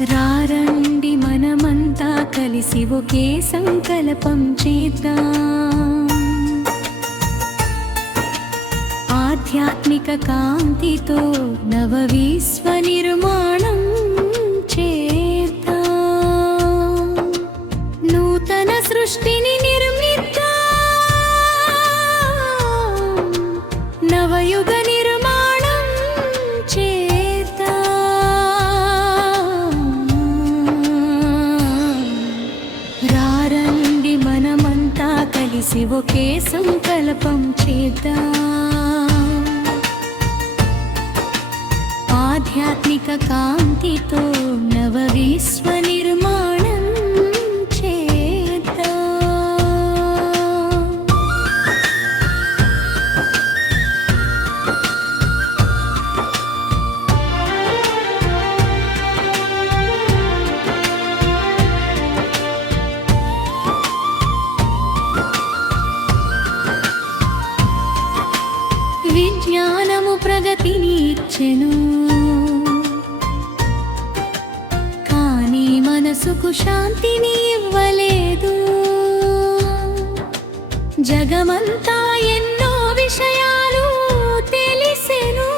రారండి మనమంతా కలిసి ఒకే సంకల్పం చేద్దాం. ఆధ్యాత్మిక కాంతితో నవ విశ్వ నిర్మాణం చేద్దాం. నూతన సృష్టిని నిర్మిద్దాం. నవయుగ నిర్మాణం చేద్దాం. రారండి మనమంతా కలిసి ఒకే సంకల్పం చేద్దాం. ఆధ్యాత్మిక కాంతితో నవ విశ్వ నిర్మాణం చేద్దాం. విజ్ఞానము ప్రగతిని ఇచ్చెను, కానీ మనసుకు శాంతిని ఇవ్వలేదు. జగమంతా ఎన్నో విషయాలు తెలిసెను,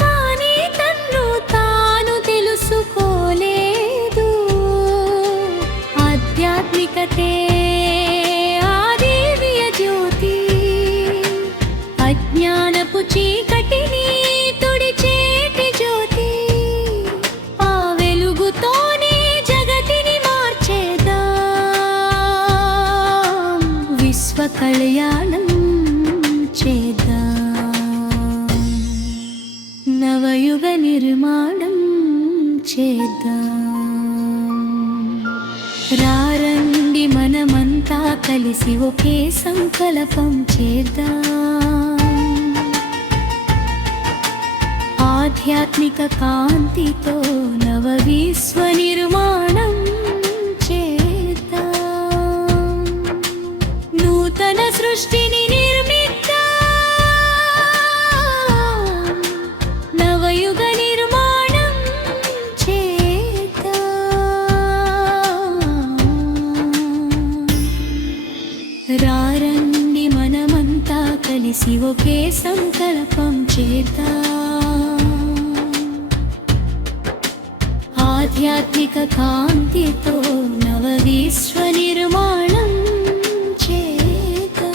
కానీ తన్ను తాను తెలుసుకోలేదు. ఆధ్యాత్మికతే అజ్ఞానపు చీకటిని తుడిచేటి జ్యోతి. ఆ వెలుగుతోనే జగతిని మార్చేద్దాం. విశ్వ కళ్యాణం చేద్దాం. నవయుగ నిర్మాణం చేద్దాం. రారండి మనమంతా కలిసి ఒకే సంకల్పం చేద్దాం. ఆధ్యాత్మిక కాంతితో నవ విశ్వ నిర్మాణం చేద్దాం. నూతన సృష్టిని నిర్మిద్దాం. నవయుగ నిర్మాణం చేద్దాం. రారండి మనమంతా కలిసి ఒకే సంకల్పం చేద్దాం. ఆధ్యాత్మిక కాంతితో నవ విశ్వ నిర్మాణం చేద్దాం.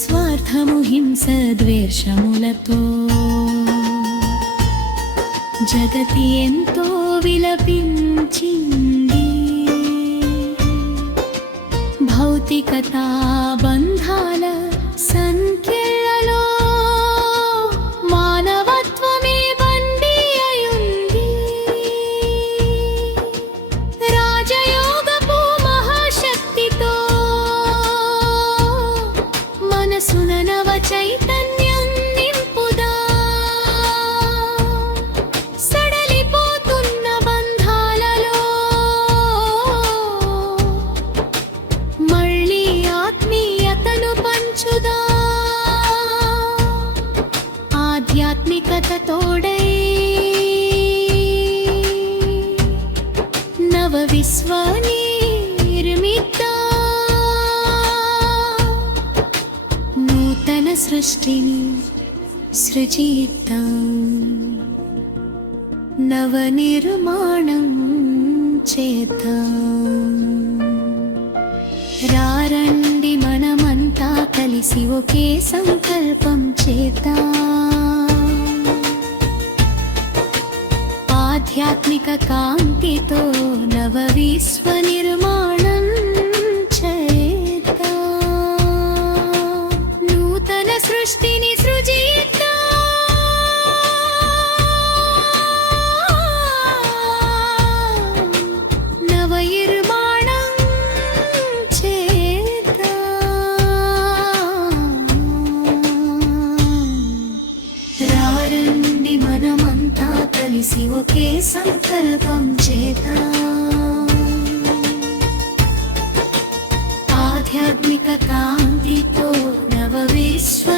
స్వార్థము హింస ద్వేషములతో జగతి ఎంతో విలపించింది. భౌతికతా బంధాల సంఖ్యలలో మానవత్వమే బందీ అయుంది. రాజయోగపు మహాశక్తితో మనసున నవ చైతన్యం నింపుదా. సడలిపోతున్న బంధాలలో మళ్ళీ ఆత్మీయతను పంచుదా. ఆధ్యాత్మికత తోడై నవ విశ్వ నిర్మిద్దాం. నూతన సృష్టిని సృజిద్దాం. నవ నిర్మాణం చేద్దాం. రారండి మనమంతా కలిసి ఒకే సంకల్పం చేద్దాం. ఆధ్యాత్మిక కాంతితో నవ విశ్వ నిర్మాణం చేద్దాం. నూతన సృష్టిని సృజిద్దాం. నవ నిర్మాణం చేద్దాం. రారండి మనమంతా కలిసి ఒకే సంకల్పం చేద్దాం. విశ్వ